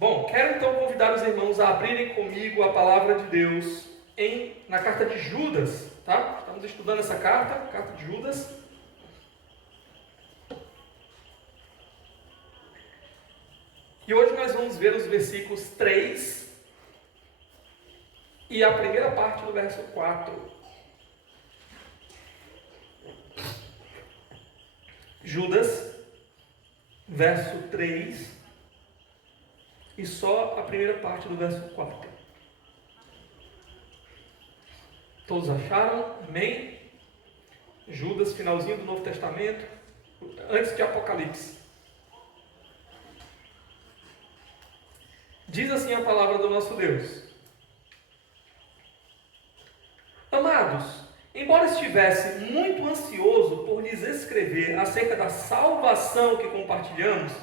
Bom, quero então convidar os irmãos a abrirem comigo a palavra de Deus na carta de Judas, tá? Estamos estudando essa carta de Judas. E hoje nós vamos ver os versículos 3 e a primeira parte do verso 4. Judas, verso 3 e só a primeira parte do verso 4. Todos acharam? Amém? Judas, finalzinho do Novo Testamento, antes de Apocalipse. Diz assim a palavra do nosso Deus: Amados, embora estivesse muito ansioso por lhes escrever acerca da salvação que compartilhamos,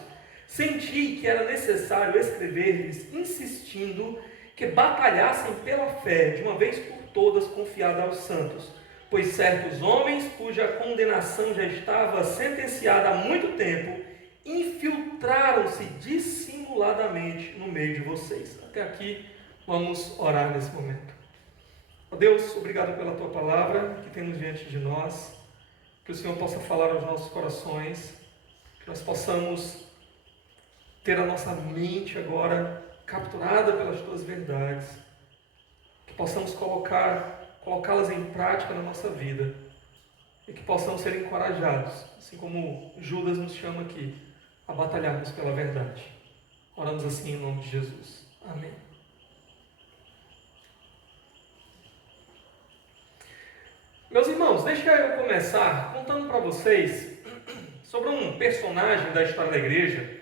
senti que era necessário escrever-lhes insistindo que batalhassem pela fé, de uma vez por todas confiada aos santos, pois certos homens, cuja condenação já estava sentenciada há muito tempo, infiltraram-se dissimuladamente no meio de vocês. Até aqui, vamos orar nesse momento. Ó Deus, obrigado pela Tua palavra que temos diante de nós, que o Senhor possa falar aos nossos corações, que nós possamos ter a nossa mente agora capturada pelas Tuas verdades, que possamos colocá-las em prática na nossa vida, e que possamos ser encorajados, assim como Judas nos chama aqui, a batalharmos pela verdade. Oramos assim em nome de Jesus. Amém. Meus irmãos, deixa eu começar contando para vocês sobre um personagem da história da igreja,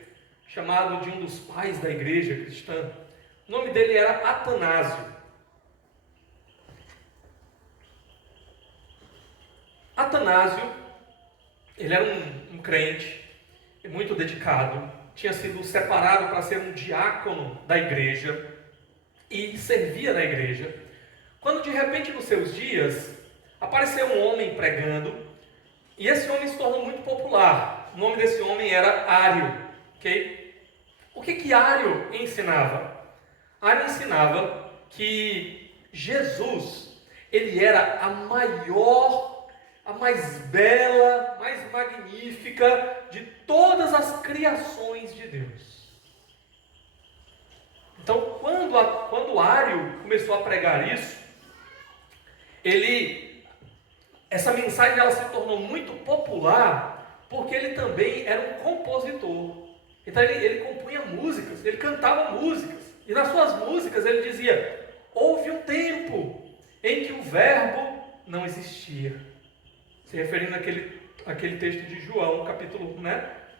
chamado de um dos pais da igreja cristã. O nome dele era Atanásio. Atanásio, ele era um crente, muito dedicado, tinha sido separado para ser um diácono da igreja e servia na igreja, quando de repente nos seus dias apareceu um homem pregando, e esse homem se tornou muito popular. O nome desse homem era Ário, ok? O que Ário ensinava? Ário ensinava que Jesus, ele era a maior, a mais bela, mais magnífica de todas as criações de Deus. Então, quando Ário começou a pregar isso, essa mensagem ela se tornou muito popular, porque ele também era um compositor. Então ele compunha músicas, ele cantava músicas, e nas suas músicas ele dizia: houve um tempo em que o verbo não existia. Se referindo àquele texto de João, capítulo 1,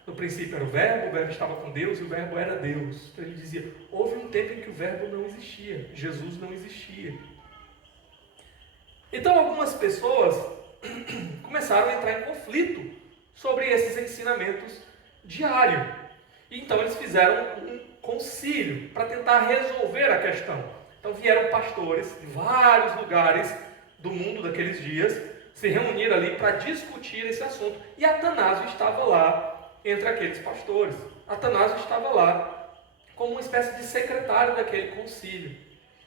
no princípio era o verbo estava com Deus e o verbo era Deus. Então ele dizia: houve um tempo em que o verbo não existia, Jesus não existia. Então algumas pessoas começaram a entrar em conflito sobre esses ensinamentos diários. Então eles fizeram um concílio para tentar resolver a questão. Então vieram pastores de vários lugares do mundo daqueles dias, se reuniram ali para discutir esse assunto. E Atanásio estava lá entre aqueles pastores. Atanásio estava lá como uma espécie de secretário daquele concílio.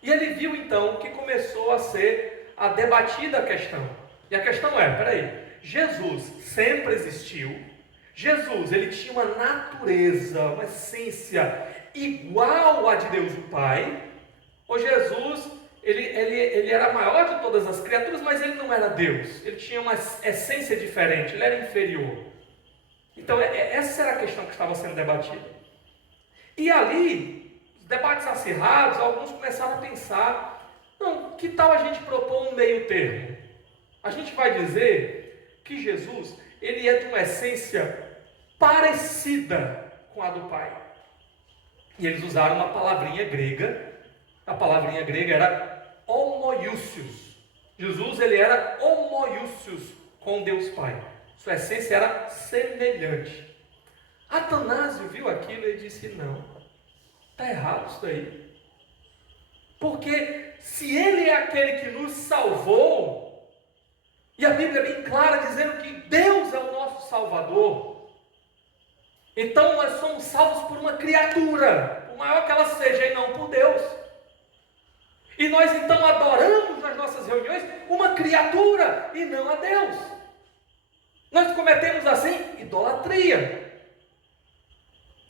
E ele viu então que começou a ser a debatida a questão. E a questão é, Jesus sempre existiu? Jesus, ele tinha uma natureza, uma essência igual à de Deus o Pai? Ou Jesus, ele era maior de todas as criaturas, mas ele não era Deus? Ele tinha uma essência diferente, ele era inferior. Então, essa era a questão que estava sendo debatida. E ali, os debates acirrados, alguns começaram a pensar: não, que tal a gente propor um meio termo? A gente vai dizer que Jesus, ele é de uma essência parecida com a do Pai. E eles usaram uma palavrinha grega. A palavrinha grega era homoiousios. Jesus, ele era homoiousios com Deus Pai. Sua essência era semelhante. Atanásio viu aquilo e disse: não, está errado isso daí. Porque se ele é aquele que nos salvou, e a Bíblia é bem clara dizendo que Deus é o nosso Salvador, então nós somos salvos por uma criatura, por maior que ela seja, e não por Deus. E nós então adoramos nas nossas reuniões uma criatura e não a Deus. Nós cometemos assim idolatria.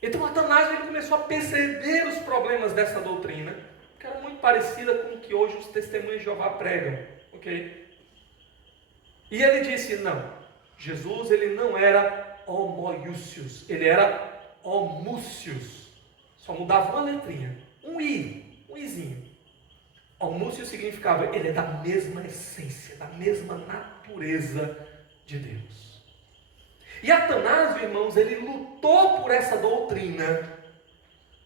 Então Atanásio ele começou a perceber os problemas dessa doutrina, que era muito parecida com o que hoje os testemunhos de Jeová pregam, ok? E ele disse, não, Jesus ele não era homoiúcios, ele era homúcios, só mudava uma letrinha, um izinho. Homúcios significava, ele é da mesma essência, da mesma natureza de Deus. E Atanásio, irmãos, ele lutou por essa doutrina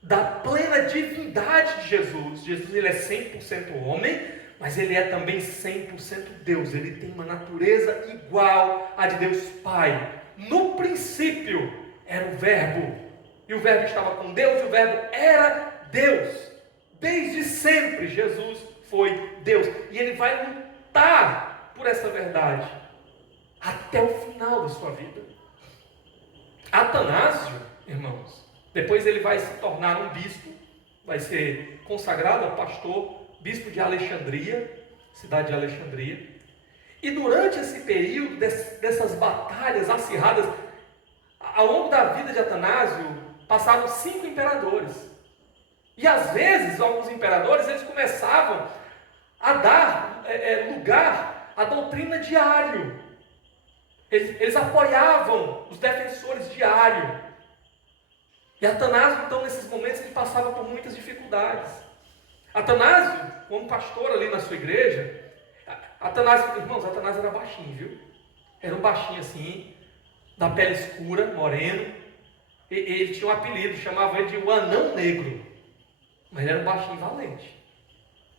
da plena divindade de Jesus. Jesus ele é 100% homem, mas ele é também 100% Deus. Ele tem uma natureza igual à de Deus Pai. No princípio era o Verbo, e o Verbo estava com Deus, e o Verbo era Deus. Desde sempre Jesus foi Deus, e ele vai lutar por essa verdade até o final da sua vida. Atanásio, irmãos, depois ele vai se tornar um bispo, vai ser consagrado a pastor, bispo de Alexandria, cidade de Alexandria. E durante esse período dessas batalhas acirradas, ao longo da vida de Atanásio, passaram 5 imperadores. E às vezes, alguns imperadores, eles começavam a dar lugar à doutrina de Ario. Eles apoiavam os defensores de Ario. E Atanásio, então, nesses momentos, ele passava por muitas dificuldades. Atanásio, como pastor ali na sua igreja, irmãos, Atanásio era baixinho, viu? Era um baixinho assim, da pele escura, moreno. Ele tinha um apelido, chamava ele de o Anão Negro. Mas ele era um baixinho valente.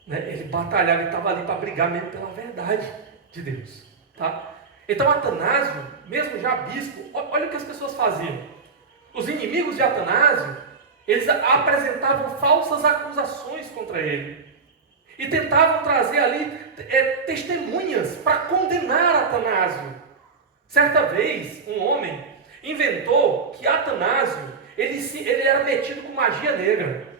Né? Ele batalhava, ele estava ali para brigar mesmo pela verdade de Deus. Tá? Então Atanásio, mesmo já bispo, olha o que as pessoas faziam. Os inimigos de Atanásio, eles apresentavam falsas acusações contra ele. E tentavam trazer ali testemunhas para condenar Atanásio. Certa vez, um homem inventou que Atanásio, ele era metido com magia negra.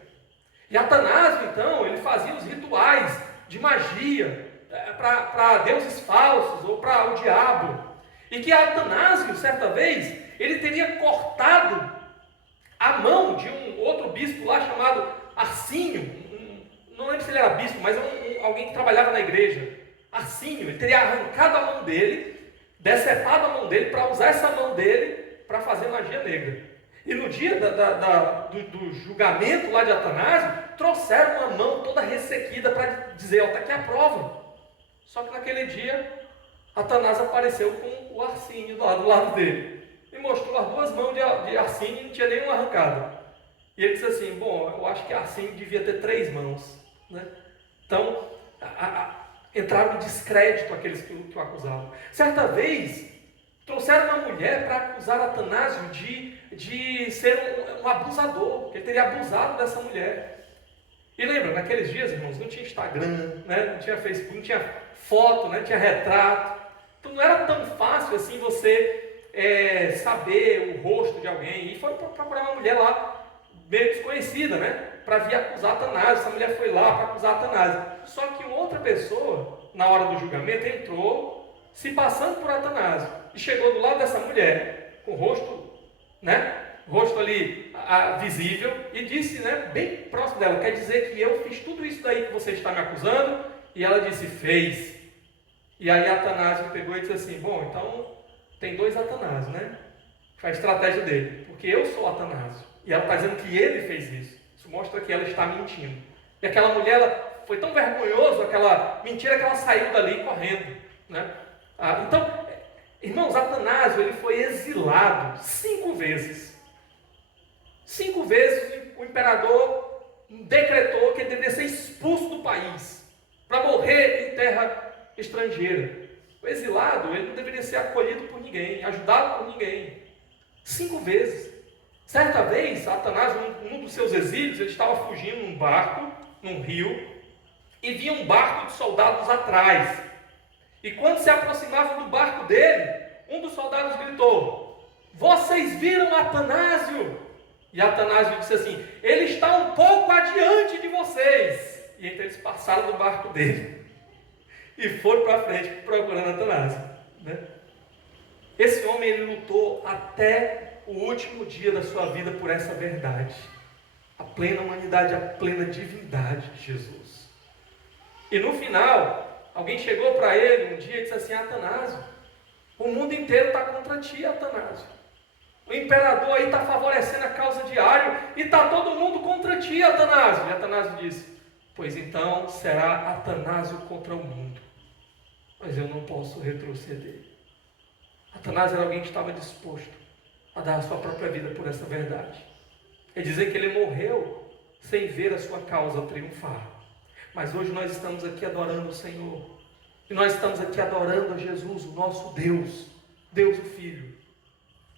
E Atanásio, então, ele fazia os rituais de magia para deuses falsos ou para o diabo. E que Atanásio, certa vez, ele teria cortado a mão de um outro bispo lá chamado Arsínio. Não lembro se ele era bispo, mas alguém que trabalhava na igreja. Arsínio, ele teria arrancado a mão dele, decepado a mão dele para usar essa mão dele para fazer magia negra. E no dia do julgamento lá de Atanásio, trouxeram uma mão toda ressequida para dizer, ó, está aqui a prova. Só que naquele dia, Atanásio apareceu com o Arsínio do lado dele. E mostrou as 2 mãos de Arsínio e não tinha nenhuma arrancada. E ele disse assim, bom, eu acho que Arsínio devia ter 3 mãos. Né? Então, entraram no descrédito aqueles que o acusavam. Certa vez, trouxeram uma mulher para acusar Atanásio de ser um abusador, que ele teria abusado dessa mulher. E lembra, naqueles dias, irmãos, não tinha Instagram, né? Não tinha Facebook, não tinha foto, né? Não tinha retrato. Então não era tão fácil assim você saber o rosto de alguém. E foi procurar uma mulher lá, meio desconhecida, né? Para vir acusar Atanásio. Essa mulher foi lá para acusar Atanásio. Só que outra pessoa, na hora do julgamento, entrou se passando por Atanásio. E chegou do lado dessa mulher, com o rosto, né? Rosto ali visível, e disse, né, bem próximo dela, quer dizer que eu fiz tudo isso daí que você está me acusando? E ela disse, fez. E aí Atanásio pegou e disse assim, bom, então tem 2 Atanásios, né? Foi a estratégia dele, porque eu sou Atanásio, e ela está dizendo que ele fez isso. Isso mostra que ela está mentindo. E aquela mulher, ela foi tão vergonhoso, aquela mentira, que ela saiu dali correndo, né? Então, irmãos, Atanásio, ele foi exilado 5 vezes. 5 vezes o imperador decretou que ele deveria ser expulso do país, para morrer em terra estrangeira. O exilado, ele não deveria ser acolhido por ninguém, ajudado por ninguém. 5 vezes. Certa vez, Atanásio, num dos seus exílios, ele estava fugindo num barco, num rio, e vinha um barco de soldados atrás. E quando se aproximavam do barco dele, um dos soldados gritou, vocês viram Atanásio? E Atanásio disse assim: ele está um pouco adiante de vocês. E então eles passaram do barco dele e foram para frente procurando Atanásio, né? Esse homem, ele lutou até o último dia da sua vida por essa verdade, a plena humanidade, a plena divindade de Jesus. E no final, alguém chegou para ele um dia e disse assim: Atanásio, o mundo inteiro está contra ti, Atanásio. O imperador aí está favorecendo a causa de Ario e está todo mundo contra ti, Atanásio. E Atanásio disse: pois então será Atanásio contra o mundo, mas eu não posso retroceder. Atanásio era alguém que estava disposto a dar a sua própria vida por essa verdade. É dizer que ele morreu sem ver a sua causa triunfar. Mas hoje nós estamos aqui adorando o Senhor. E nós estamos aqui adorando a Jesus, o nosso Deus, Deus o Filho,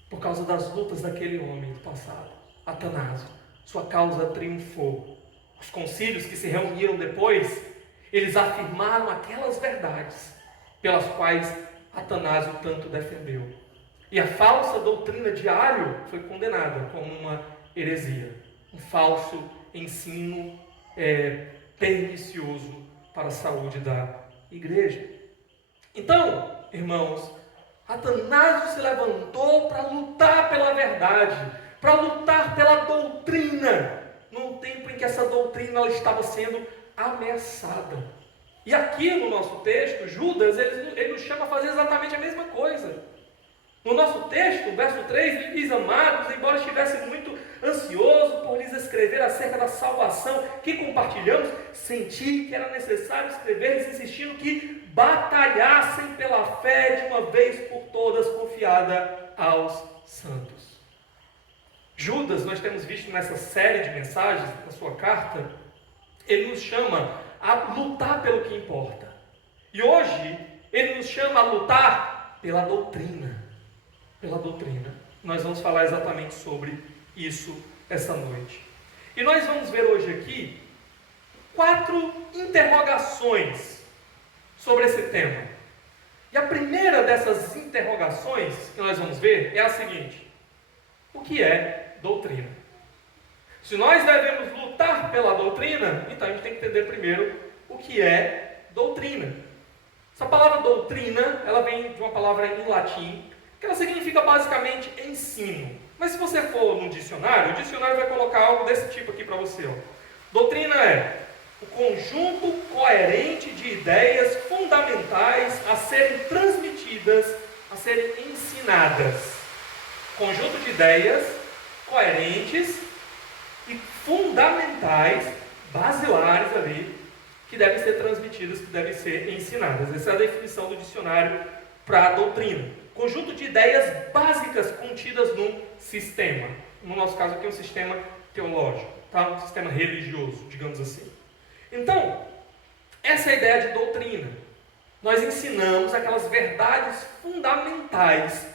por causa das lutas daquele homem do passado, Atanásio. Sua causa triunfou. Os concílios que se reuniram depois, eles afirmaram aquelas verdades pelas quais Atanásio tanto defendeu. E a falsa doutrina de Ario foi condenada como uma heresia, um falso ensino pernicioso para a saúde da igreja. Então, irmãos, Atanásio se levantou para lutar pela verdade, para lutar pela doutrina, num tempo em que essa doutrina ela estava sendo ameaçada. E aqui no nosso texto, Judas, ele nos chama a fazer exatamente a mesma coisa. No nosso texto, verso 3, ele diz: amados, embora estivesse muito ansioso por lhes escrever acerca da salvação que compartilhamos, senti que era necessário escrever-lhes insistindo que batalhassem pela fé de uma vez por todas, confiada aos santos. Judas, nós temos visto nessa série de mensagens, na sua carta, ele nos chama a lutar pelo que importa. E hoje, ele nos chama a lutar pela doutrina. Pela doutrina. Nós vamos falar exatamente sobre isso essa noite. E nós vamos ver hoje aqui 4 interrogações sobre esse tema. E a primeira dessas interrogações que nós vamos ver é a seguinte: o que é doutrina? Se nós devemos lutar pela doutrina, então a gente tem que entender primeiro o que é doutrina. Essa palavra doutrina, ela vem de uma palavra em latim, que ela significa basicamente ensino. Mas se você for no dicionário, o dicionário vai colocar algo desse tipo aqui para você. Doutrina é o conjunto coerente de ideias fundamentais a serem transmitidas, a serem ensinadas. Conjunto de ideias coerentes e fundamentais, basilares ali, que devem ser transmitidas, que devem ser ensinadas. Essa é a definição do dicionário para a doutrina. Conjunto de ideias básicas contidas num sistema. No nosso caso aqui, um sistema teológico, tá? Um sistema religioso, digamos assim. Então, essa é a ideia de doutrina. Nós ensinamos aquelas verdades fundamentais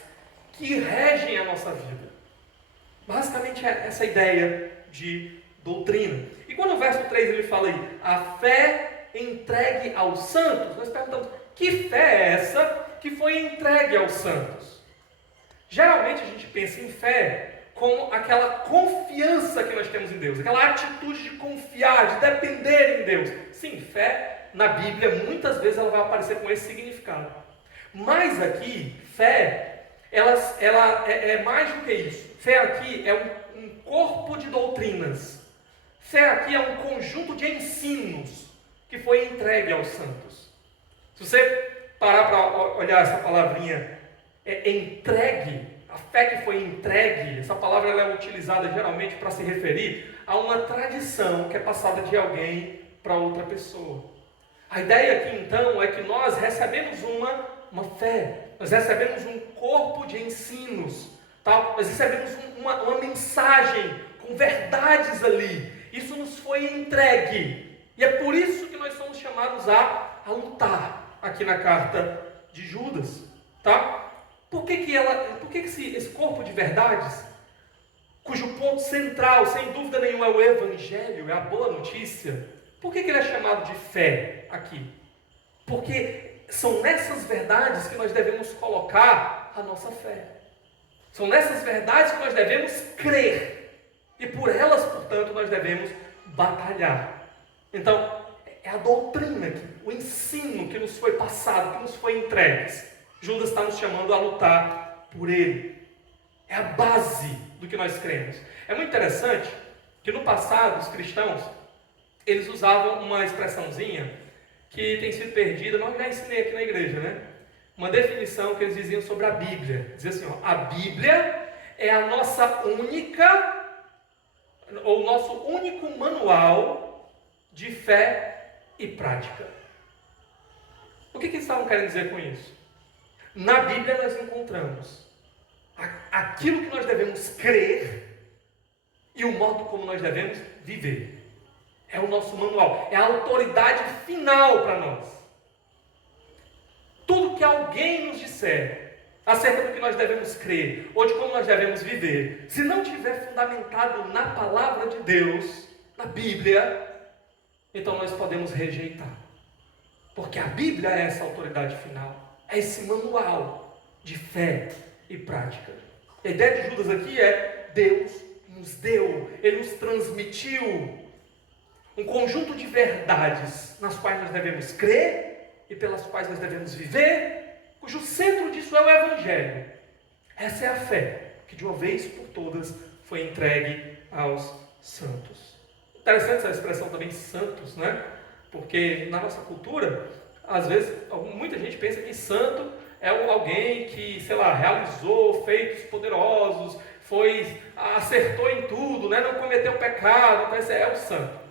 que regem a nossa vida. Basicamente é essa ideia de doutrina. E quando o verso 3 ele fala aí, a fé entregue aos santos, nós perguntamos, que fé é essa que foi entregue aos santos? Geralmente a gente pensa em fé como aquela confiança que nós temos em Deus, aquela atitude de confiar, de depender em Deus. Sim, fé na Bíblia muitas vezes ela vai aparecer com esse significado. Mas aqui, fé, ela é mais do que isso. Fé aqui é um corpo de doutrinas. Fé aqui é um conjunto de ensinos que foi entregue aos santos. Se você parar para olhar essa palavrinha, entregue, a fé que foi entregue, essa palavra ela é utilizada geralmente para se referir a uma tradição que é passada de alguém para outra pessoa. A ideia aqui então é que nós recebemos uma fé, nós recebemos um corpo de ensinos, tá? Nós recebemos uma mensagem com verdades ali, isso nos foi entregue, e é por isso que nós somos chamados a lutar. Aqui na carta de Judas, tá? Por que esse corpo de verdades, cujo ponto central, sem dúvida nenhuma, é o Evangelho, é a boa notícia, por que ele é chamado de fé aqui? Porque são nessas verdades que nós devemos colocar a nossa fé. São nessas verdades que nós devemos crer. E por elas, portanto, nós devemos batalhar. Então, é a doutrina, o ensino que nos foi passado, que nos foi entregue. Judas está nos chamando a lutar por ele. É a base do que nós cremos. É muito interessante que no passado os cristãos, eles usavam uma expressãozinha que tem sido perdida, mas eu já ensinei aqui na igreja, né? Uma definição que eles diziam sobre a Bíblia. Dizia assim, ó, a Bíblia é a nossa única, ou o nosso único manual de fé e prática. O que eles estavam querendo dizer com isso? Na Bíblia nós encontramos aquilo que nós devemos crer e o modo como nós devemos viver. É o nosso manual, é a autoridade final para nós. Tudo que alguém nos disser acerca do que nós devemos crer ou de como nós devemos viver, se não tiver fundamentado na palavra de Deus, na Bíblia, então nós podemos rejeitar. Porque a Bíblia é essa autoridade final, é esse manual de fé e prática. A ideia de Judas aqui é: Deus nos deu, Ele nos transmitiu um conjunto de verdades nas quais nós devemos crer e pelas quais nós devemos viver, cujo centro disso é o Evangelho. Essa é a fé que de uma vez por todas foi entregue aos santos. Interessante essa expressão também, santos, né? Porque na nossa cultura, às vezes, muita gente pensa que santo é alguém que, sei lá, realizou feitos poderosos, acertou em tudo, né? Não cometeu pecado, então esse é o santo.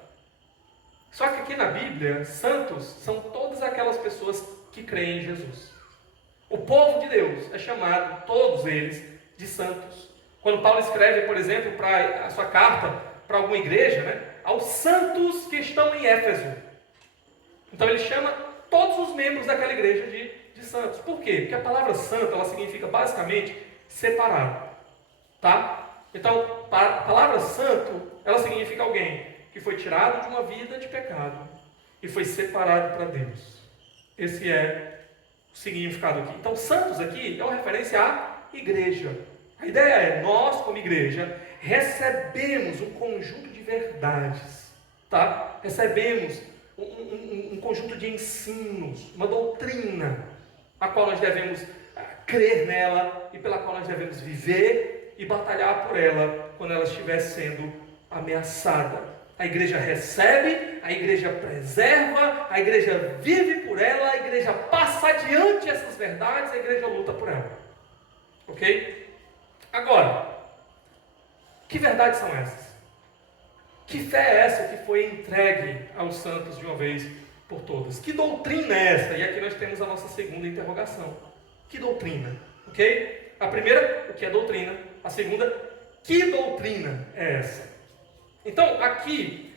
Só que aqui na Bíblia, santos são todas aquelas pessoas que creem em Jesus. O povo de Deus é chamado, todos eles, de santos. Quando Paulo escreve, por exemplo, a sua carta para alguma igreja, né? Aos santos que estão em Éfeso. Então ele chama todos os membros daquela igreja de santos. Por quê? Porque a palavra santo, ela significa basicamente separado. Tá? Então, a palavra santo, ela significa alguém que foi tirado de uma vida de pecado e foi separado para Deus. Esse é o significado aqui. Então, santos aqui é uma referência à igreja. A ideia é, nós como igreja, recebemos um conjunto de verdades, tá? Recebemos um conjunto de ensinos, uma doutrina, a qual nós devemos crer nela e pela qual nós devemos viver e batalhar por ela quando ela estiver sendo ameaçada. A igreja recebe, a igreja preserva, a igreja vive por ela, a igreja passa adiante essas verdades, a igreja luta por ela. Ok? Agora, que verdades são essas? Que fé é essa que foi entregue aos santos de uma vez por todas? Que doutrina é essa? E aqui nós temos a nossa segunda interrogação. Que doutrina? Ok? A primeira, o que é doutrina? A segunda, que doutrina é essa? Então, aqui,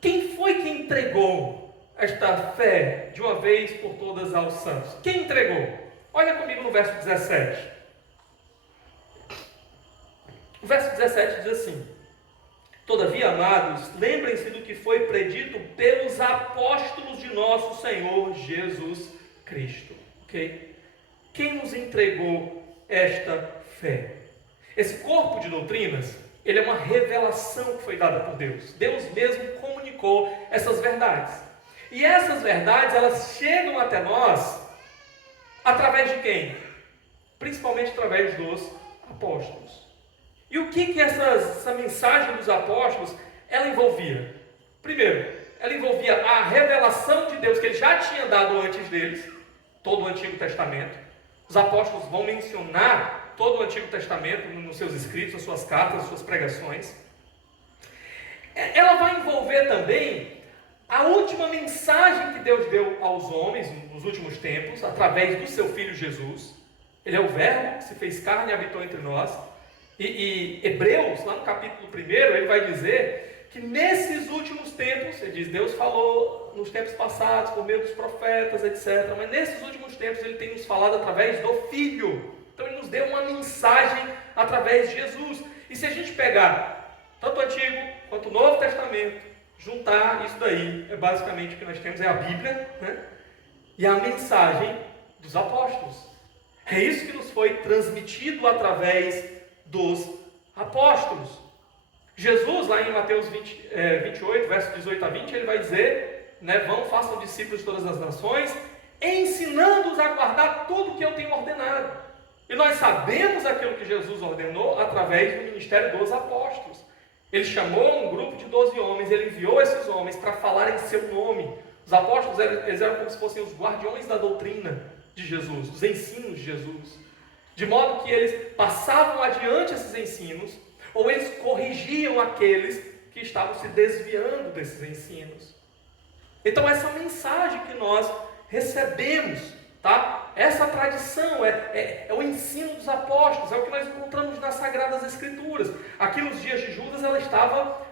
quem foi que entregou esta fé de uma vez por todas aos santos? Quem entregou? Olha comigo no verso 17. O verso 17 diz assim: todavia, amados, lembrem-se do que foi predito pelos apóstolos de nosso Senhor Jesus Cristo. Ok? Quem nos entregou esta fé? Esse corpo de doutrinas, ele é uma revelação que foi dada por Deus. Deus mesmo comunicou essas verdades. E essas verdades, elas chegam até nós através de quem? Principalmente através dos apóstolos. E o que essa mensagem dos apóstolos, ela envolvia? Primeiro, ela envolvia a revelação de Deus que ele já tinha dado antes deles, todo o Antigo Testamento. Os apóstolos vão mencionar todo o Antigo Testamento nos seus escritos, nas suas cartas, nas suas pregações. Ela vai envolver também a última mensagem que Deus deu aos homens nos últimos tempos, através do seu Filho Jesus. Ele é o Verbo que se fez carne e habitou entre nós. E Hebreus, lá no capítulo 1, ele vai dizer que nesses últimos tempos, ele diz, Deus falou nos tempos passados, por meio dos profetas, etc. Mas nesses últimos tempos ele tem nos falado através do Filho. Então ele nos deu uma mensagem através de Jesus. E se a gente pegar tanto o Antigo quanto o Novo Testamento, juntar isso daí, é basicamente o que nós temos, é a Bíblia, né? E a mensagem dos apóstolos. É isso que nos foi transmitido através dos apóstolos. Jesus, lá em Mateus 28, verso 18 a 20, ele vai dizer, né, vão, façam discípulos de todas as nações, ensinando-os a guardar tudo que eu tenho ordenado. E nós sabemos aquilo que Jesus ordenou através do ministério dos apóstolos. Ele chamou um grupo de 12 homens, ele enviou esses homens para falar em seu nome. Os apóstolos, eles eram como se fossem os guardiões da doutrina de Jesus, os ensinos de Jesus. De modo que eles passavam adiante esses ensinos, ou eles corrigiam aqueles que estavam se desviando desses ensinos. Então essa mensagem que nós recebemos, tá? Essa tradição é o ensino dos apóstolos, é o que nós encontramos nas Sagradas Escrituras. Aqui nos dias de Judas ela estava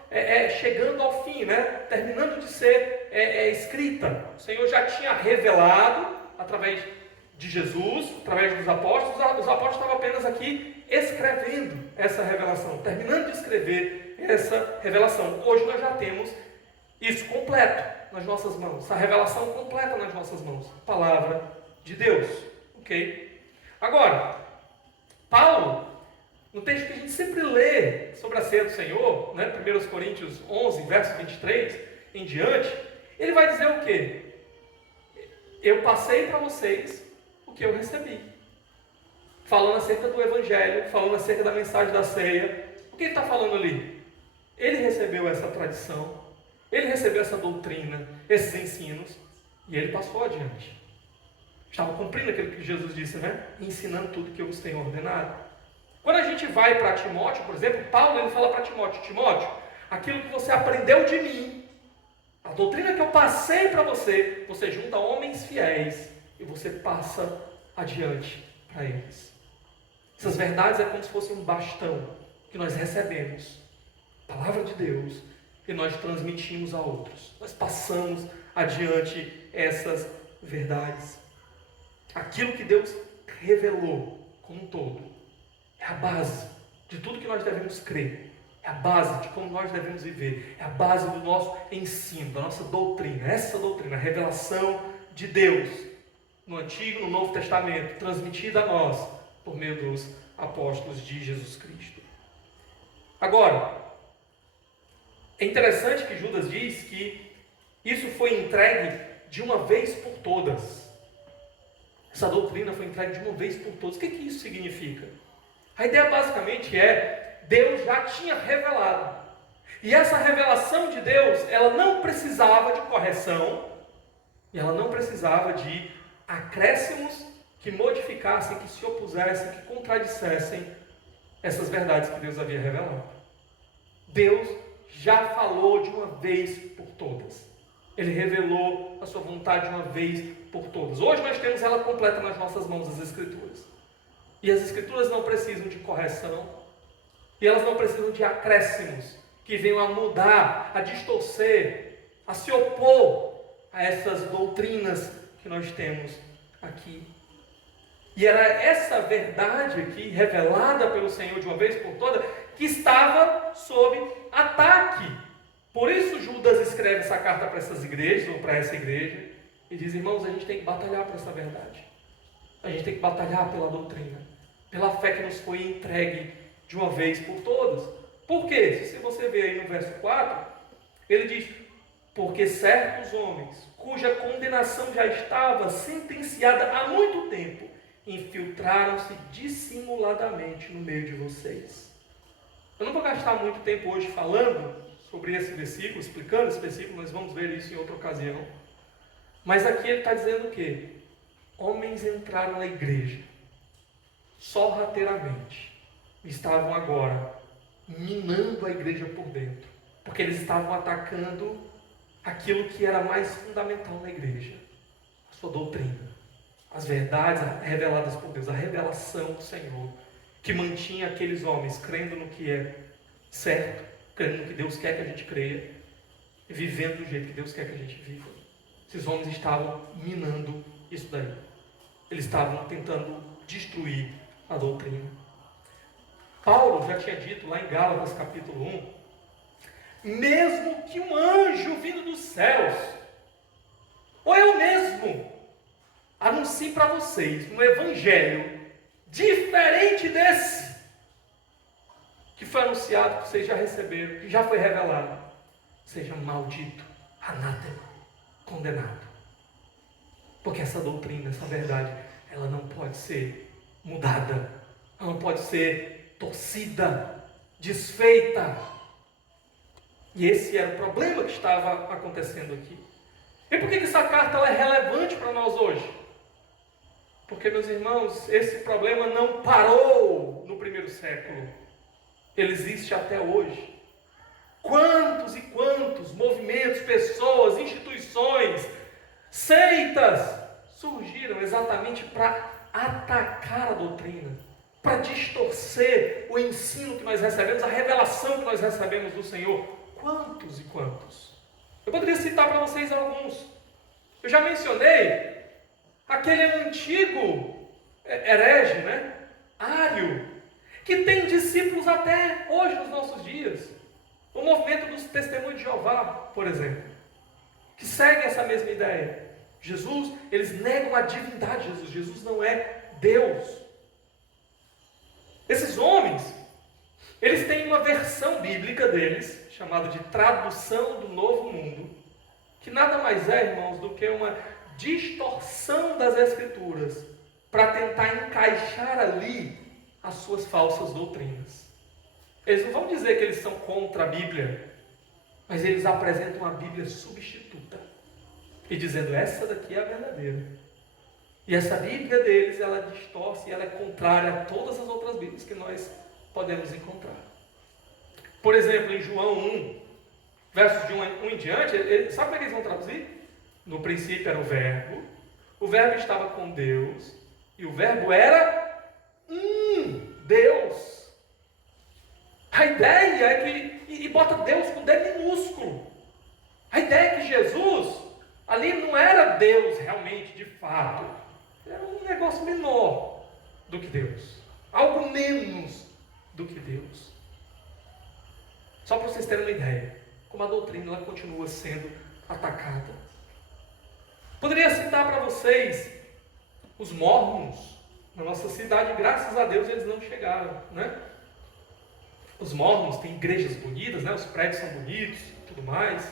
chegando ao fim, né? Terminando de ser escrita. O Senhor já tinha revelado através de Jesus, através dos apóstolos. Os apóstolos estavam apenas aqui escrevendo essa revelação, terminando de escrever essa revelação. Hoje nós já temos isso completo nas nossas mãos, essa revelação completa nas nossas mãos, a palavra de Deus, ok? Agora, Paulo, no texto que a gente sempre lê sobre a ceia do Senhor, né, 1 Coríntios 11, verso 23 em diante, ele vai dizer o quê? Eu passei para vocês o que eu recebi. Falando acerca do Evangelho, falando acerca da mensagem da ceia. O que ele está falando ali? Ele recebeu essa tradição, ele recebeu essa doutrina, esses ensinos, e ele passou adiante. Estava cumprindo aquilo que Jesus disse, né? Ensinando tudo que eu vos tenho ordenado. Quando a gente vai para Timóteo, por exemplo, Paulo ele fala para Timóteo, Timóteo, aquilo que você aprendeu de mim, a doutrina que eu passei para você, você junta homens fiéis e você passa adiante para eles. Essas verdades é como se fosse um bastão que nós recebemos, palavra de Deus, e nós transmitimos a outros. Nós passamos adiante essas verdades. Aquilo que Deus revelou como um todo é a base de tudo que nós devemos crer. É a base de como nós devemos viver. É a base do nosso ensino, da nossa doutrina. Essa doutrina, a revelação de Deus no Antigo e no Novo Testamento, transmitida a nós por meio dos apóstolos de Jesus Cristo. Agora, é interessante que Judas diz que isso foi entregue de uma vez por todas. Essa doutrina foi entregue de uma vez por todas. O que isso significa? A ideia basicamente Deus já tinha revelado. E essa revelação de Deus, ela não precisava de correção, e ela não precisava de acréscimos que modificassem, que se opusessem, que contradissessem essas verdades que Deus havia revelado. Deus já falou de uma vez por todas. Ele revelou a sua vontade de uma vez por todas. Hoje nós temos ela completa nas nossas mãos, as Escrituras. E as Escrituras não precisam de correção. E elas não precisam de acréscimos que venham a mudar, a distorcer, a se opor a essas doutrinas que nós temos aqui. E era essa verdade aqui, revelada pelo Senhor de uma vez por todas, que estava sob ataque. Por isso Judas escreve essa carta para essas igrejas, ou para essa igreja, e diz, irmãos, a gente tem que batalhar por essa verdade. A gente tem que batalhar pela doutrina, pela fé que nos foi entregue de uma vez por todas. Por quê? Se você ver aí no verso 4, ele diz, porque certos homens, cuja condenação já estava sentenciada há muito tempo, infiltraram-se dissimuladamente no meio de vocês. Eu não vou gastar muito tempo hoje falando sobre esse versículo, explicando esse versículo, nós vamos ver isso em outra ocasião. Mas aqui ele está dizendo o quê? Homens entraram na igreja, sorrateiramente, estavam agora minando a igreja por dentro, porque eles estavam atacando aquilo que era mais fundamental na igreja, a sua doutrina, as verdades reveladas por Deus, a revelação do Senhor, que mantinha aqueles homens crendo no que é certo, crendo no que Deus quer que a gente creia, e vivendo do jeito que Deus quer que a gente viva. Esses homens estavam minando isso daí. Eles estavam tentando destruir a doutrina. Paulo já tinha dito lá em Gálatas capítulo 1, mesmo que um anjo vindo dos céus, ou eu mesmo, anuncie para vocês um evangelho diferente desse que foi anunciado por vocês já receberam, que já foi revelado, seja maldito, anátema, condenado. Porque essa doutrina, essa verdade, ela não pode ser mudada, ela não pode ser torcida, desfeita. E esse era o problema que estava acontecendo aqui. E por que essa carta ela é relevante para nós hoje? Porque, meus irmãos, esse problema não parou no primeiro século. Ele existe até hoje. Quantos e quantos movimentos, pessoas, instituições, seitas surgiram exatamente para atacar a doutrina, para distorcer o ensino que nós recebemos, a revelação que nós recebemos do Senhor. Quantos e quantos? Eu poderia citar para vocês alguns. Eu já mencionei aquele antigo herege, Ário, que tem discípulos até hoje nos nossos dias. O movimento dos Testemunhos de Jeová, por exemplo, que segue essa mesma ideia. Jesus, eles negam a divindade de Jesus. Jesus não é Deus. Esses homens, eles têm uma versão bíblica deles, chamada de Tradução do Novo Mundo, que nada mais é, irmãos, do que uma distorção das Escrituras, para tentar encaixar ali as suas falsas doutrinas. Eles não vão dizer que eles são contra a Bíblia, mas eles apresentam a Bíblia substituta, e dizendo, essa daqui é a verdadeira. E essa Bíblia deles, ela distorce, ela é contrária a todas as outras Bíblias que nós podemos encontrar. Por exemplo, em João 1, versos de 1 em diante, sabe como eles vão traduzir? No princípio era o verbo estava com Deus, e o verbo era Deus. A ideia é que, e bota Deus com D minúsculo. A ideia é que Jesus, ali não era Deus realmente, de fato. Era um negócio menor do que Deus. Algo menos do que Deus. Só para vocês terem uma ideia, como a doutrina ela continua sendo atacada. Poderia citar para vocês os mormons. Na nossa cidade, graças a Deus, eles não chegaram, Os mormons têm igrejas bonitas, os prédios são bonitos e tudo mais.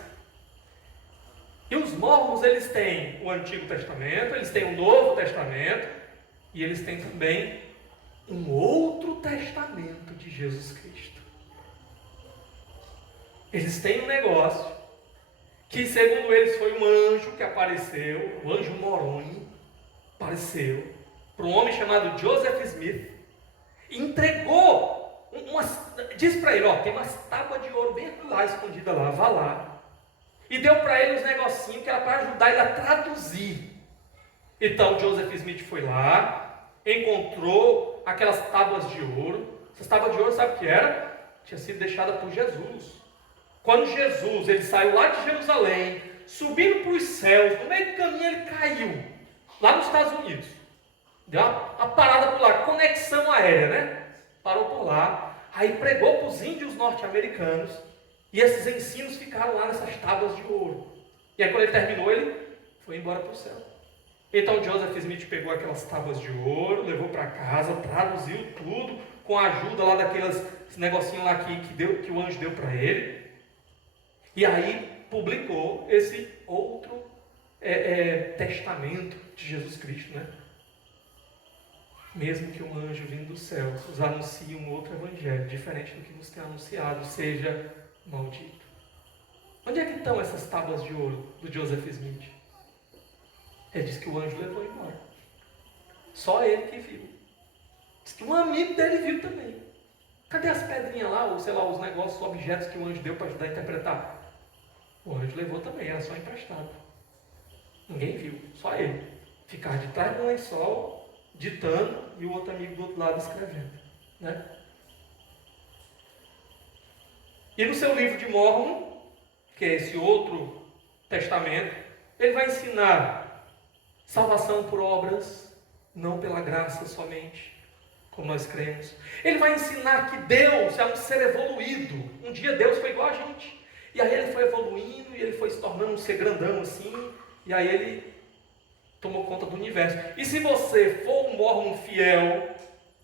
E os mormons, eles têm o Antigo Testamento, eles têm o Novo Testamento, e eles têm também um outro testamento de Jesus Cristo. Eles têm um negócio que, segundo eles, foi um anjo que apareceu, o anjo Moroni, apareceu para um homem chamado Joseph Smith, e entregou diz para ele, tem umas tábuas de ouro bem lá, escondida lá, vá lá. E deu para ele uns negocinhos que era para ajudar ele a traduzir. Então Joseph Smith foi lá, encontrou aquelas tábuas de ouro. Essas tábuas de ouro, sabe o que era? Tinha sido deixada por Jesus. Quando Jesus, ele saiu lá de Jerusalém, subindo para os céus, no meio do caminho ele caiu, lá nos Estados Unidos. Deu uma parada por lá, conexão aérea, Parou por lá, aí pregou para os índios norte-americanos, e esses ensinos ficaram lá nessas tábuas de ouro. E aí quando ele terminou, ele foi embora para o céu. Então Joseph Smith pegou aquelas tábuas de ouro, levou para casa, traduziu tudo, com a ajuda lá daqueles negocinhos lá que o anjo deu para ele. E aí publicou esse outro testamento de Jesus Cristo, Mesmo que um anjo vindo do céu nos anuncie um outro evangelho, diferente do que nos tem anunciado, seja maldito. Onde é que estão essas tábuas de ouro do Joseph Smith? Ele diz que o anjo levou embora. Só ele que viu. Diz que um amigo dele viu também. Cadê as pedrinhas lá, ou sei lá, os negócios, os objetos que o anjo deu para ajudar a interpretar? O anjo levou também, era só emprestado. Ninguém viu, só ele. Ficar de trás do lençol, ditando, e o outro amigo do outro lado escrevendo. E no seu livro de Mormon, que é esse outro testamento, ele vai ensinar salvação por obras, não pela graça somente, como nós cremos. Ele vai ensinar que Deus é um ser evoluído. Um dia Deus foi igual a gente, e aí ele foi evoluindo, e ele foi se tornando um ser grandão assim, e aí ele tomou conta do universo. E se você for um mormon fiel,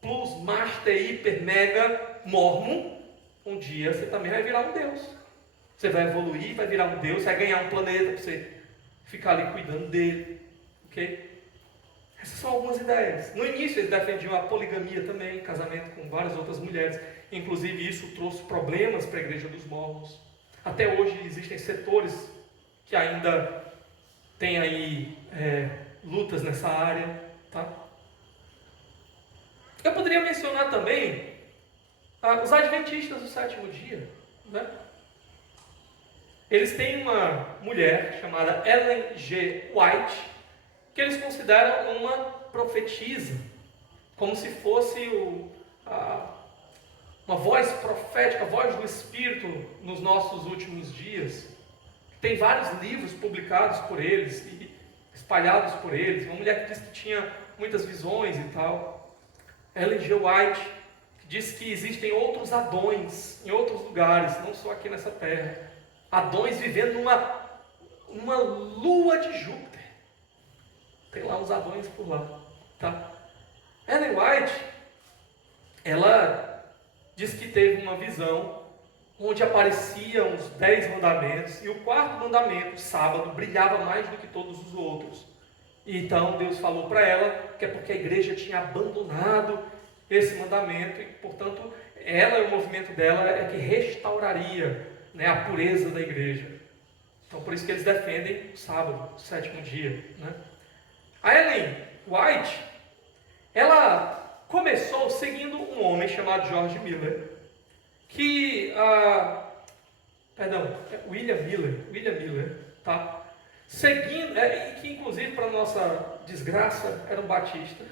plus, master, hiper, mega mormon, um dia você também vai virar um Deus. Você vai evoluir, vai virar um Deus, vai ganhar um planeta para você ficar ali cuidando dele. Ok? Essas são algumas ideias. No início eles defendiam a poligamia também, casamento com várias outras mulheres. Inclusive isso trouxe problemas para a igreja dos mormons. Até hoje existem setores que ainda têm aí lutas nessa área. Tá? Eu poderia mencionar também os adventistas do sétimo dia. Né? Eles têm uma mulher chamada Ellen G. White, que eles consideram uma profetisa, como se fosse uma voz profética, a voz do Espírito nos nossos últimos dias. Tem vários livros publicados por eles e espalhados por eles. Uma mulher que diz que tinha muitas visões e tal. Ellen G. White, que diz que existem outros Adões em outros lugares, não só aqui nessa terra. Adões vivendo numa lua de Júpiter. Tem lá uns Adões por lá. Tá? Ellen White, ela diz que teve uma visão onde apareciam os 10 mandamentos, e o quarto mandamento, sábado, brilhava mais do que todos os outros. E então Deus falou para ela que é porque a igreja tinha abandonado esse mandamento, e portanto o movimento dela é que restauraria, né, a pureza da igreja. Então por isso que eles defendem o sábado, o sétimo dia. Né? A Ellen White, ela começou seguindo um homem chamado George Miller, William Miller, tá? Seguindo, que inclusive para nossa desgraça era um batista,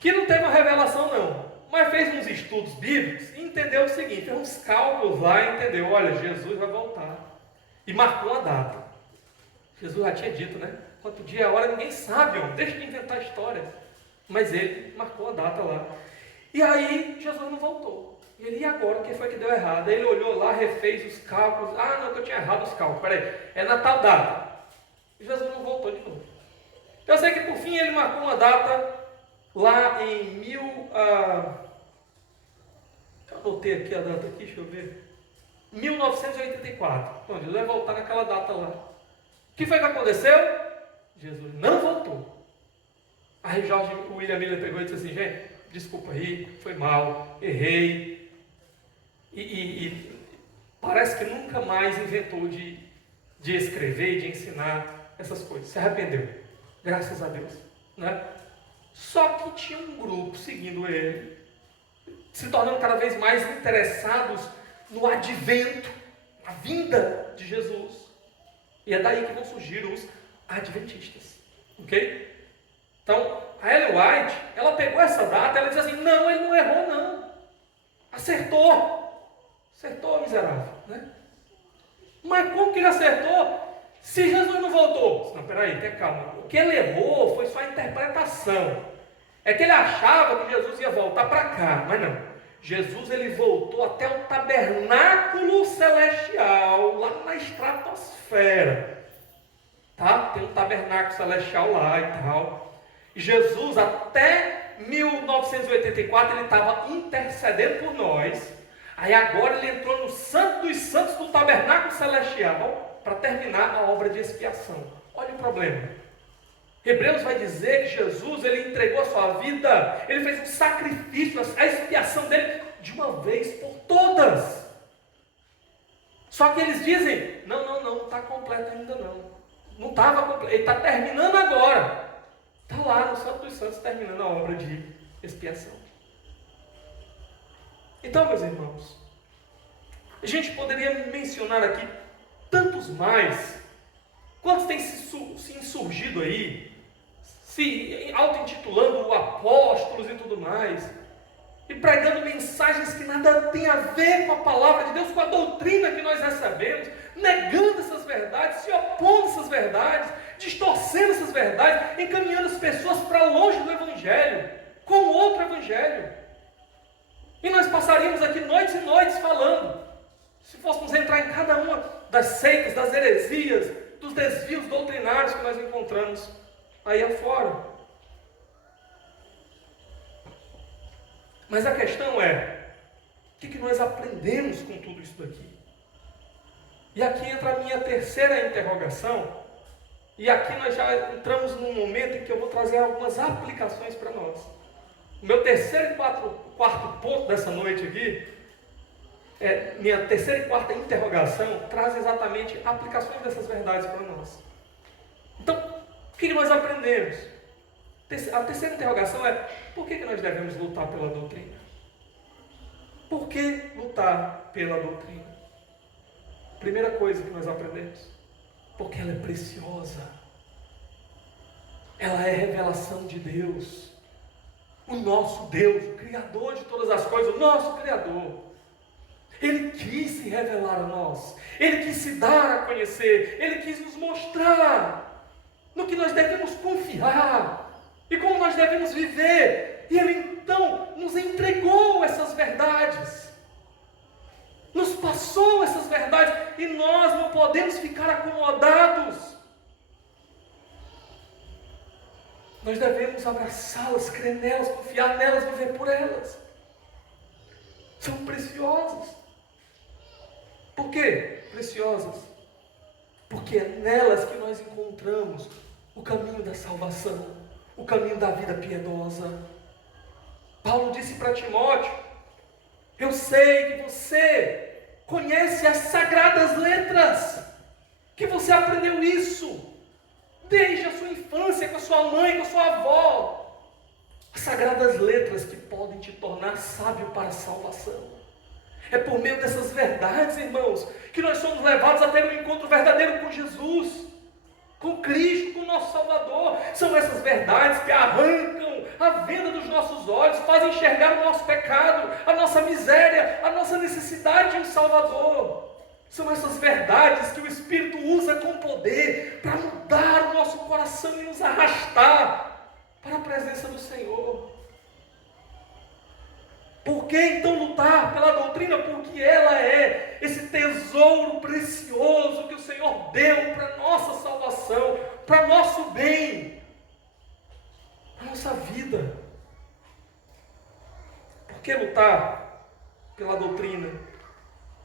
que não teve uma revelação não, mas fez uns estudos bíblicos e entendeu o seguinte, fez uns cálculos lá e entendeu, olha, Jesus vai voltar, e marcou a data. Jesus já tinha dito, né? Quanto dia é a hora, ninguém sabe, deixa de inventar história. Mas ele marcou a data lá. E aí, Jesus não voltou. E ele, e agora? O que foi que deu errado? Aí ele olhou lá, refez os cálculos. Ah, não, que eu tinha errado os cálculos. Peraí, é na tal data. E Jesus não voltou de novo. Eu sei que por fim ele marcou uma data lá em eu anotei aqui a data aqui, deixa eu ver. 1984. Bom, Jesus vai voltar naquela data lá. O que foi que aconteceu? Jesus não voltou. Aí William Miller pegou e disse assim, gente, desculpa aí, foi mal, errei. E parece que nunca mais inventou de escrever e de ensinar essas coisas. Se arrependeu, graças a Deus. Né? Só que tinha um grupo seguindo ele, se tornando cada vez mais interessados no advento, na vinda de Jesus. E é daí que vão surgir os adventistas. Ok? Então, a Ellen White, ela pegou essa data, ela diz assim, não, ele não errou não. Acertou, miserável. Né? Mas como que ele acertou se Jesus não voltou? Não, peraí, tenha calma. O que ele errou foi só a interpretação. É que ele achava que Jesus ia voltar para cá, mas não. Jesus ele voltou até o tabernáculo celestial, lá na estratosfera. Tá? Tem um tabernáculo celestial lá e tal. E Jesus, até 1984, ele estava intercedendo por nós. Aí agora ele entrou no Santo dos Santos do tabernáculo celestial para terminar a obra de expiação. Olha o problema. Hebreus vai dizer que Jesus, ele entregou a sua vida, ele fez um sacrifício, a expiação dele, de uma vez por todas. Só que eles dizem, não está completo ainda não. Não estava completo, ele está terminando agora. Está lá no Santo dos Santos, terminando a obra de expiação. Então, meus irmãos, a gente poderia mencionar aqui tantos mais. Quantos têm se insurgido aí, se auto-intitulando apóstolos e tudo mais, e pregando mensagens que nada tem a ver com a palavra de Deus, com a doutrina que nós recebemos, negando essas verdades, se opondo a essas verdades, distorcendo essas verdades, encaminhando as pessoas para longe do Evangelho, com outro Evangelho. E nós passaríamos aqui noites e noites falando, se fôssemos entrar em cada uma das seitas, das heresias, dos desvios doutrinários que nós encontramos aí afora. Mas a questão é, O que nós aprendemos com tudo isso daqui? E aqui entra a minha terceira interrogação, e aqui nós já entramos num momento em que eu vou trazer algumas aplicações para nós. O meu terceiro e quarto ponto dessa noite aqui, minha terceira e quarta interrogação, traz exatamente aplicações dessas verdades para nós. Então, o que nós aprendemos? A terceira interrogação é: por que nós devemos lutar pela doutrina? Por que lutar pela doutrina? Primeira coisa que nós aprendemos: porque ela é preciosa. Ela é revelação de Deus. O nosso Deus, o Criador de todas as coisas, o nosso Criador. Ele quis se revelar a nós. Ele quis se dar a conhecer. Ele quis nos mostrar no que nós devemos confiar e como nós devemos viver. E Ele então nos entregou essas verdades. Nos passou essas verdades. E nós não podemos ficar acomodados. Nós devemos abraçá-las, crer nelas, confiar nelas, viver por elas. São preciosas. Por quê? Preciosas. Porque é nelas que nós encontramos o caminho da salvação, o caminho da vida piedosa. Paulo disse para Timóteo: eu sei que você conhece as sagradas letras, que você aprendeu isso desde a sua infância, com a sua mãe, com a sua avó. As sagradas letras que podem te tornar sábio para a salvação. É por meio dessas verdades, irmãos, que nós somos levados a ter um encontro verdadeiro com Jesus, com Cristo, com o nosso Salvador. São essas verdades que arrancam a venda dos nossos olhos, fazem enxergar o nosso pecado, a nossa miséria, a nossa necessidade de um Salvador. São essas verdades que o Espírito usa com poder para mudar o nosso coração e nos arrastar para a presença do Senhor. Por que então lutar pela doutrina? Porque ela é esse tesouro precioso que o Senhor deu para a nossa salvação, para nosso bem, para a nossa vida. Por que lutar pela doutrina?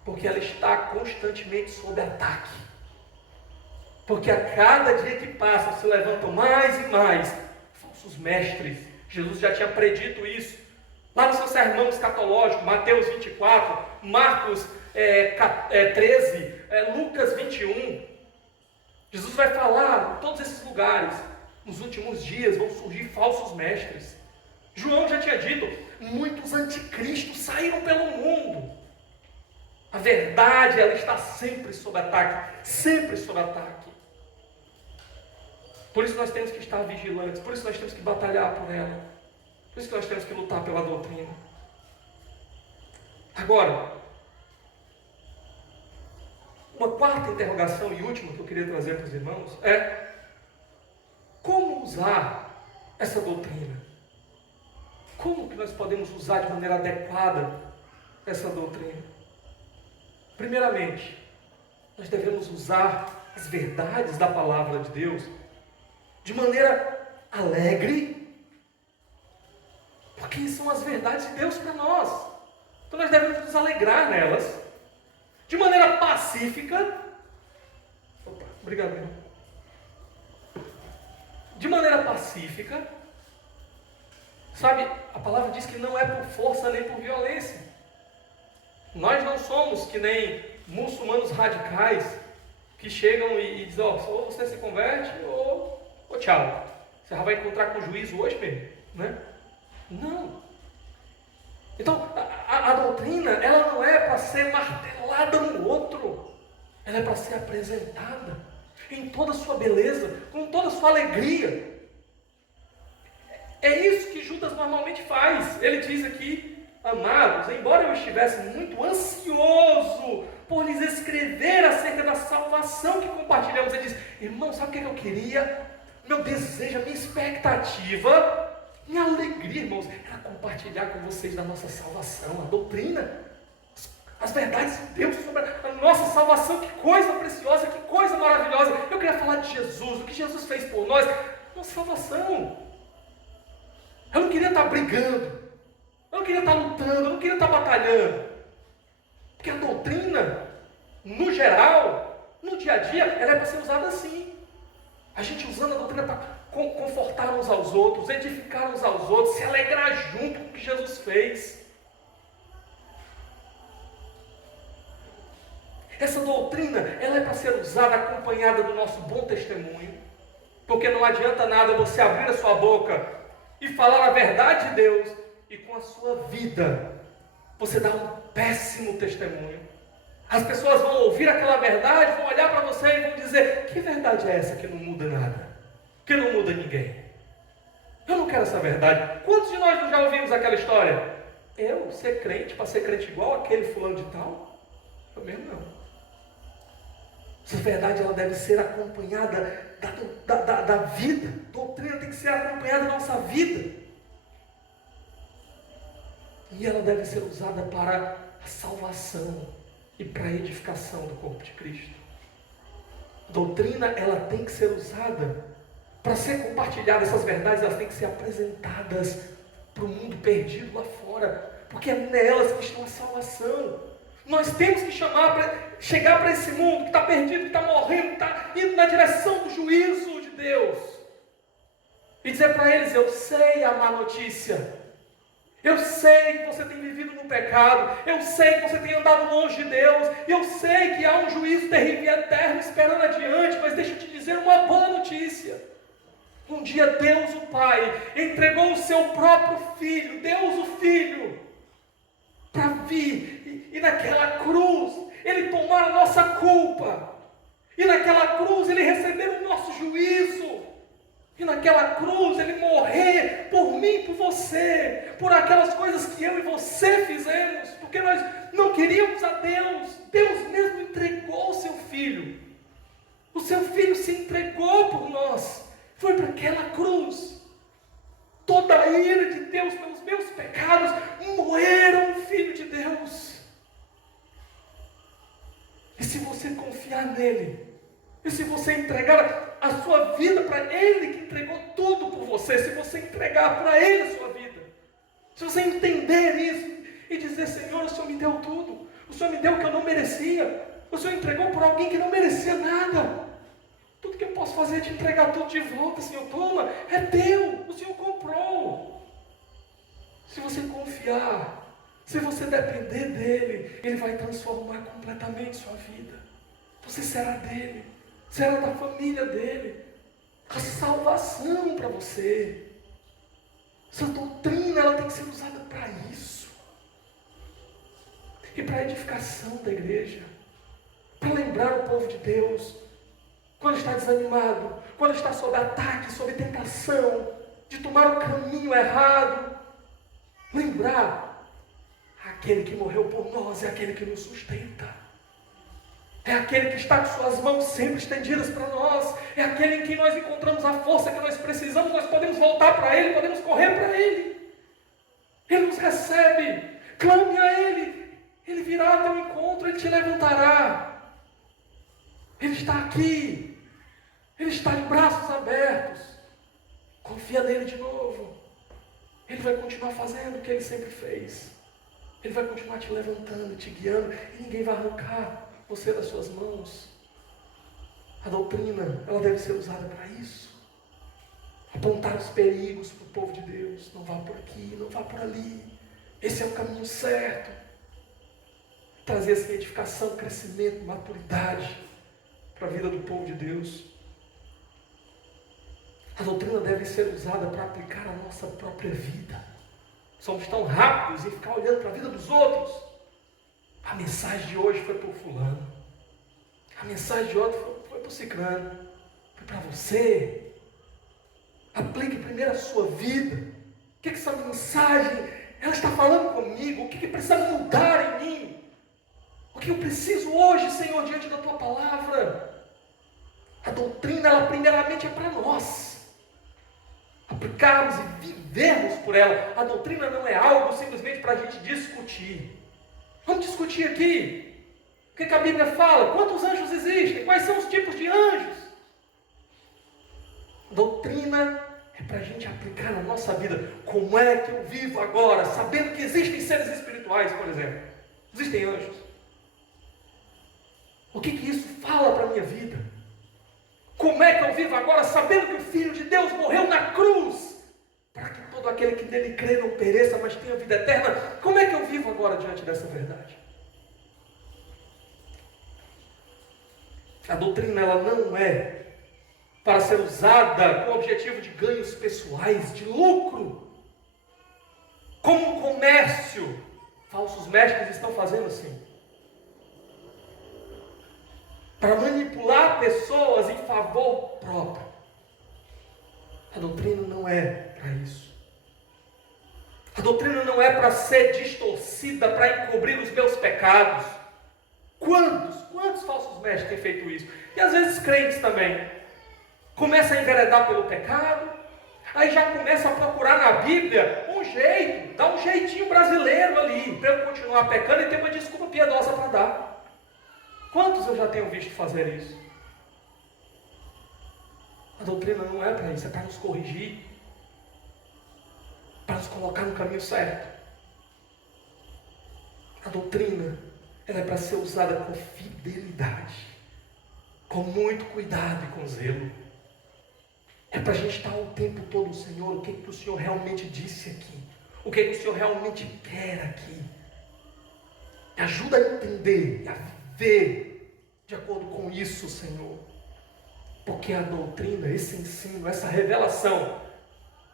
Porque ela está constantemente sob ataque. Porque a cada dia que passa se levantam mais e mais falsos mestres. Jesus já tinha predito isso lá no seu sermão escatológico, Mateus 24, Marcos 13, Lucas 21. Jesus vai falar em todos esses lugares: nos últimos dias vão surgir falsos mestres. João já tinha dito: muitos anticristos saíram pelo mundo. A verdade, ela está sempre sob ataque, sempre sob ataque. Por isso nós temos que estar vigilantes, por isso nós temos que batalhar por ela. Por isso que nós temos que lutar pela doutrina. Agora, uma quarta interrogação e última que eu queria trazer para os irmãos é: como usar essa doutrina? Como que nós podemos usar de maneira adequada essa doutrina? Primeiramente, nós devemos usar as verdades da palavra de Deus de maneira alegre, porque são as verdades de Deus para nós. Então nós devemos nos alegrar nelas, de maneira pacífica. Opa, obrigado, irmão. De maneira pacífica. Sabe, a palavra diz que não é por força nem por violência. Nós não somos que nem muçulmanos radicais que chegam e dizem: ó, ou você se converte ou tchau. Você já vai encontrar com o juízo hoje mesmo, né? Não. Então, a doutrina, ela não é para ser martelada no outro. Ela é para ser apresentada em toda a sua beleza, com toda a sua alegria. É isso que Judas normalmente faz. Ele diz aqui: amados, embora eu estivesse muito ansioso por lhes escrever acerca da salvação que compartilhamos, ele diz: irmão, sabe o que eu queria? Meu desejo, a minha expectativa, minha alegria, irmãos, era compartilhar com vocês da nossa salvação, a doutrina, as verdades de Deus sobre a nossa salvação. Que coisa preciosa, que coisa maravilhosa. Eu queria falar de Jesus, o que Jesus fez por nós, nossa salvação. Eu não queria estar brigando, eu não queria estar lutando, eu não queria estar batalhando. Porque a doutrina, no geral, no dia a dia, ela é para ser usada assim. A gente usando a doutrina para confortar uns aos outros, edificar uns aos outros, se alegrar junto com o que Jesus fez. Essa doutrina, ela é para ser usada acompanhada do nosso bom testemunho, porque não adianta nada você abrir a sua boca e falar a verdade de Deus e com a sua vida você dar um péssimo testemunho. As pessoas vão ouvir aquela verdade, vão olhar para você e vão dizer: que verdade é essa que não muda nada? Que não muda ninguém? Eu não quero essa verdade. Quantos de nós já ouvimos aquela história? Eu ser crente, para ser crente igual aquele fulano de tal? Eu mesmo não. Essa verdade, ela deve ser acompanhada da vida. A doutrina tem que ser acompanhada da nossa vida. E ela deve ser usada para a salvação e para a edificação do corpo de Cristo. A doutrina, ela tem que ser usada para ser compartilhada. Essas verdades, elas têm que ser apresentadas para o mundo perdido lá fora, porque é nelas que está a salvação. Nós temos que chegar para esse mundo que está perdido, que está morrendo, que está indo na direção do juízo de Deus, e dizer para eles: eu sei a má notícia, eu sei que você tem vivido no pecado, eu sei que você tem andado longe de Deus, eu sei que há um juízo terrível e eterno esperando adiante, mas deixa eu te dizer uma boa notícia. Um dia Deus, o Pai, entregou o seu próprio Filho, Deus o Filho, para vir e naquela cruz Ele tomar a nossa culpa, e naquela cruz Ele receber o nosso juízo, e naquela cruz Ele morrer por mim, por você, por aquelas coisas que eu e você fizemos, porque nós não queríamos a Deus. Deus mesmo entregou o seu Filho. O seu Filho se entregou por nós, foi para aquela cruz. Toda a ira de Deus pelos meus pecados moeram o Filho de Deus. E se você confiar nele, e se você entregar a sua vida para Ele que entregou tudo por você, se você entregar para Ele a sua vida, se você entender isso e dizer: Senhor, o Senhor me deu tudo, o Senhor me deu o que eu não merecia, o Senhor entregou por alguém que não merecia nada, tudo que eu posso fazer é te entregar tudo de volta. Senhor, toma, é teu, o Senhor comprou. Se você confiar, se você depender dEle, Ele vai transformar completamente sua vida. Você será dEle, será da família dEle. A salvação para você. Essa doutrina, ela tem que ser usada para isso. E para a edificação da igreja. Para lembrar o povo de Deus, quando está desanimado, quando está sob ataque, sob tentação, de tomar o caminho errado, lembrar: aquele que morreu por nós é aquele que nos sustenta, é aquele que está com suas mãos sempre estendidas para nós, é aquele em que nós encontramos a força que nós precisamos. Nós podemos voltar para Ele, podemos correr para Ele. Ele nos recebe, clame a Ele, Ele virá ao teu encontro, Ele te levantará. Ele está aqui, Ele está de braços abertos. Confia nele de novo. Ele vai continuar fazendo o que Ele sempre fez. Ele vai continuar te levantando, te guiando, e ninguém vai arrancar você das suas mãos. A doutrina, ela deve ser usada para isso. Apontar os perigos para o povo de Deus. Não vá por aqui, não vá por ali. Esse é o caminho certo. Trazer essa edificação, crescimento, maturidade para a vida do povo de Deus. A doutrina deve ser usada para aplicar a nossa própria vida. Somos tão rápidos em ficar olhando para a vida dos outros. A mensagem de hoje foi para o fulano, a mensagem de outro foi para o ciclano, foi para você. Aplique primeiro a sua vida. O que essa mensagem ela está falando comigo? O que precisa mudar em mim? O que eu preciso hoje, Senhor, diante da Tua palavra? A doutrina, ela primeiramente é para nós aplicarmos e vivermos por ela. A doutrina não é algo simplesmente para a gente discutir. Vamos discutir aqui o que a Bíblia fala, quantos anjos existem, quais são os tipos de anjos. A doutrina é para a gente aplicar na nossa vida. Como é que eu vivo agora, sabendo que existem seres espirituais, por exemplo? Existem anjos. O que isso fala para a minha vida? Como é que eu vivo agora sabendo que o Filho de Deus morreu na cruz, para que todo aquele que nele crê não pereça, mas tenha vida eterna? Como é que eu vivo agora diante dessa verdade? A doutrina, ela não é para ser usada com o objetivo de ganhos pessoais, de lucro, como um comércio. Falsos mestres estão fazendo assim, para manipular pessoas em favor próprio. A doutrina não é para isso. A doutrina não é para ser distorcida, para encobrir os meus pecados. Quantos falsos mestres têm feito isso? E às vezes crentes também. Começa a enveredar pelo pecado, aí já começa a procurar na Bíblia um jeito, dá um jeitinho brasileiro ali, para eu continuar pecando e ter uma desculpa piedosa para dar. Quantos eu já tenho visto fazer isso? A doutrina não é para isso, é para nos corrigir, para nos colocar no caminho certo. A doutrina, ela é para ser usada com fidelidade, com muito cuidado e com zelo. É para a gente estar o tempo todo, Senhor, o que o Senhor realmente disse aqui, o que o Senhor realmente quer aqui. Me ajuda a entender, a viver de acordo com isso, Senhor. Porque a doutrina, esse ensino, essa revelação,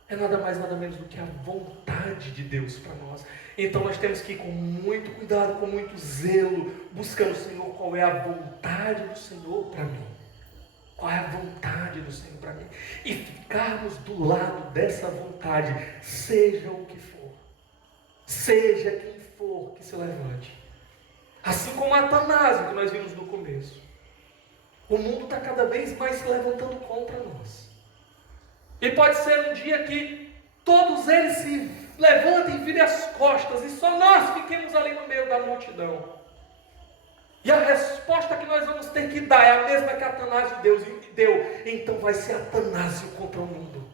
é nada mais, nada menos do que a vontade de Deus para nós. Então nós temos que ir com muito cuidado, com muito zelo, buscando, Senhor, qual é a vontade do Senhor para mim. Qual é a vontade do Senhor para mim? E ficarmos do lado dessa vontade, seja o que for. Seja quem for que se levante. Assim como Atanásio, que nós vimos no começo. O mundo está cada vez mais se levantando contra nós. E pode ser um dia que todos eles se levantem e virem as costas, e só nós fiquemos ali no meio da multidão. E a resposta que nós vamos ter que dar é a mesma que Atanásio deu. Então vai ser Atanásio contra o mundo.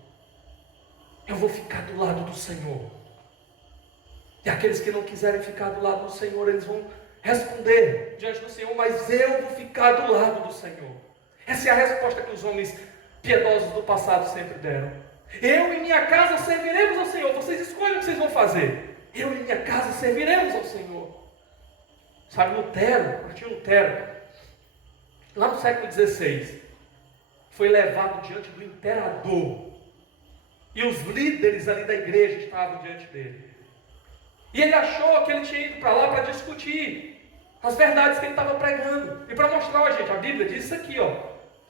Eu vou ficar do lado do Senhor. E aqueles que não quiserem ficar do lado do Senhor, eles vão responder diante do Senhor, mas eu vou ficar do lado do Senhor. Essa é a resposta que os homens piedosos do passado sempre deram. Eu e minha casa serviremos ao Senhor. Vocês escolhem o que vocês vão fazer. Eu e minha casa serviremos ao Senhor. Sabe, Martinho Lutero, lá no século XVI, foi levado diante do imperador. E os líderes ali da igreja estavam diante dele. E ele achou que ele tinha ido para lá para discutir as verdades que ele estava pregando. E para mostrar, ó, gente, a Bíblia diz isso aqui, ó.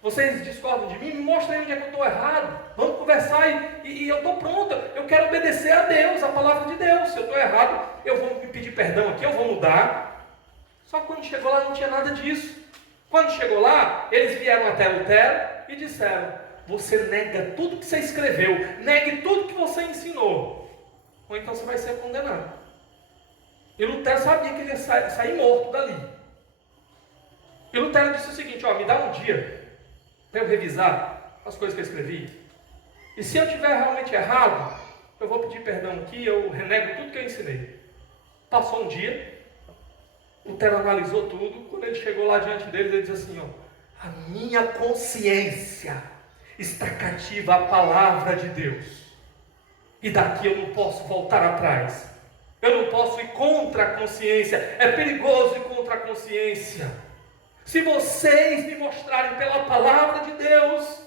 Vocês discordam de mim, me mostrem onde é que eu estou errado. Vamos conversar e eu estou pronta. Eu quero obedecer a Deus, a palavra de Deus. Se eu estou errado, eu vou me pedir perdão aqui, eu vou mudar. Só que quando chegou lá não tinha nada disso. Quando chegou lá, eles vieram até Lutero e disseram: você nega tudo que você escreveu, negue tudo que você ensinou, ou então você vai ser condenado. E Lutero sabia que ele ia sair morto dali. E Lutero disse o seguinte: ó, me dá um dia para eu revisar as coisas que eu escrevi. E se eu tiver realmente errado, eu vou pedir perdão aqui, eu renego tudo que eu ensinei. Passou um dia, Lutero analisou tudo. Quando ele chegou lá diante deles, ele disse assim: ó, a minha consciência está cativa à palavra de Deus. E daqui eu não posso voltar atrás. Eu não posso ir contra a consciência. É perigoso ir contra a consciência. Se vocês me mostrarem pela palavra de Deus,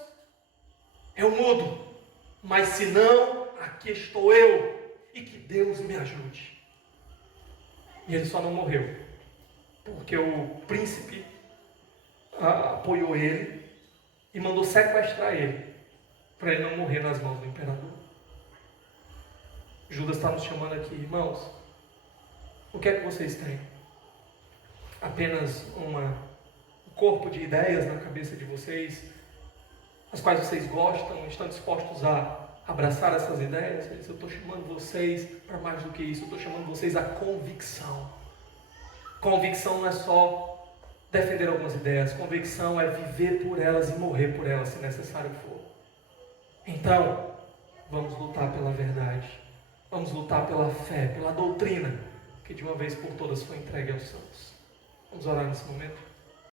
eu mudo. Mas se não, aqui estou eu. E que Deus me ajude. E ele só não morreu, porque o príncipe apoiou ele e mandou sequestrar ele, para ele não morrer nas mãos do imperador. Judas está nos chamando aqui, irmãos. O que é que vocês têm? Apenas um corpo de ideias na cabeça de vocês, as quais vocês gostam, estão dispostos a abraçar essas ideias? Eu estou chamando vocês para mais do que isso. Eu estou chamando vocês a convicção. Convicção não é só defender algumas ideias. Convicção é viver por elas e morrer por elas, se necessário for. Então, vamos lutar pela verdade. Vamos lutar pela fé, pela doutrina, que de uma vez por todas foi entregue aos santos. Vamos orar nesse momento?